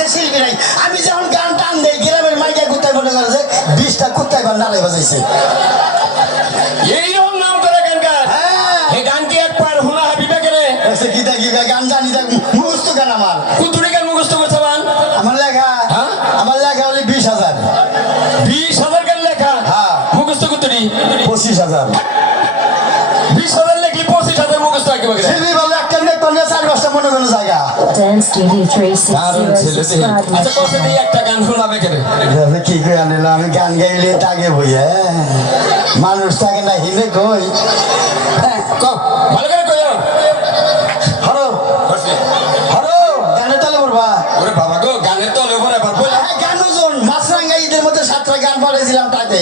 দেশের শিল্পী নাই। আমি যখন গান টান দেই গ্রামের মাইকা কুত্তায় করে যে বিশটা কুত্তায় গান নাড়াই বাজাইছে। এইরকম নাম করে গানকার হ্যাঁ। এই গান একবার শোনা হাবিবে কেরে গীতা গীতা গান জানি দেখ মুখস্থ গান আমার। কুতুরি গান মুখস্থ করছে আমার লেখা হ্যাঁ? আমার লেখা হলে বিশ হাজার। বিশ হাজার গান লেখা? হ্যাঁ। মুখস্থ কুতুরি? পঁচিশ হাজার। বিশ হাজার লেখলি পঁচিশ হাজার মুখস্থ একেবারে। করলে চার পাঁচটা মনে কোনো জায়গা। Dance TV দারুণ ছেলে 360 দেহি। subscribe my আচ্ছা কত দিয়ে একটা গান শোনাবে কেরে কি করে আনিল আমি গান গাইলে তাকে বই হ্যাঁ। মানুষ থাকে না হিন্দে কই? হ্যাঁ ভালো করে কইও। হরো হরো গানে তালে পড়বা। ওরে বাবা গো গানের তো লেবর এবার বল হ্যাঁ, গান ওজন মাছরাঙ্গা মধ্যে সাতটা গান পাঠিয়েছিলাম তাতে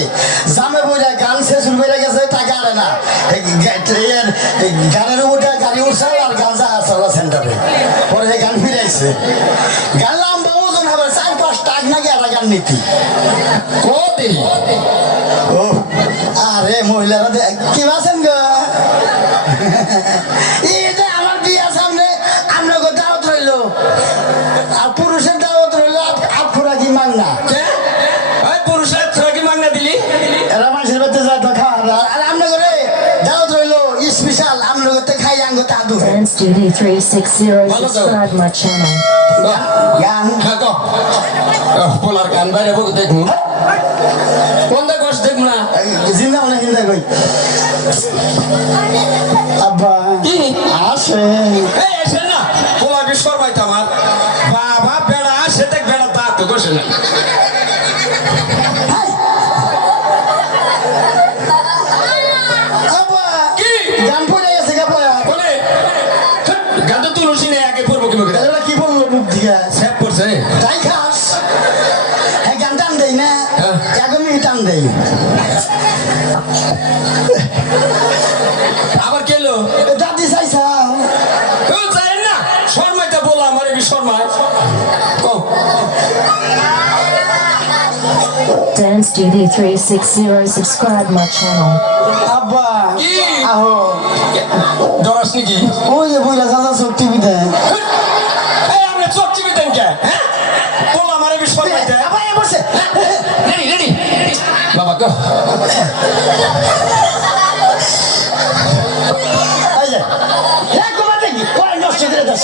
জামে বইরা গান শেষ হয়ে গেছে টাকা আরে না। এই গা- এর- এই গানের গান গেলাম ওজন হবে চার পাঁচ টাক নাকি একটা গান নীতি। কো দেহি ও আরে মহিলারা কি দু Dance TV 360 Follow the- subscribe my channel. গান গো পোলার গান বাইরে বক দেখমু কোন দেখ বস দেখমু না জিন্দা মানে হিন্দা কই আব্বা কি আসে এই এসে না পোলা বিশ্বর বাইতে আমার বাবা বেড়া আসে দেখ বেড়া তা তো গোসে না তো নেই আগে পড়ব কি বকে এরা কি বলব মুখ দিয়ে? স্যাপ করছে তাই খাস? গান টান দেই না? হ্যাঁ। একদমই টান দেই। আবার কেলো দাদি চাইছা। চাই না। শর্মাইটা বলা আমার বি Dance TV 360 subscribe my channel. আব্বা কি? আহো ডরাস নাকি ওই যে বইরা চাচা সব টিভিতে এই আপনি চোখ চিবি দেন কে? হ্যাঁ? বলা আমার বি শর্মাইতে আব্বা এ বসে। Ready ready. বাবা গো এই যে। এক কমাতে কি পরে নষ্ট করে দাস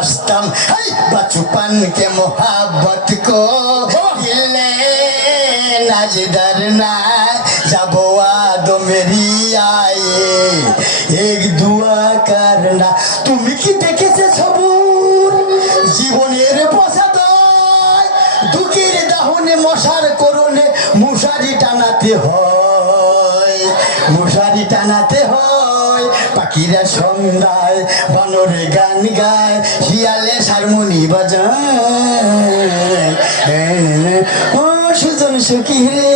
ভালোবাসতাম এই বাচুপানকে মোহাব্বত কো? দিলে নাজদার না যাব আদো মেরি আয়ে এক দুয়া করনা তুমি কি দেখেছে সবুর? জীবনের প্রসাদ দুঃখের দাহনে মশার করণে মশারি টানাতে হয় মশারি টানাতে হয়। পাখিরা সন্ধ্যায় বানরে গান গায় শিয়ালে হারমোনি বাজায়। ও সুজন সুখী রে।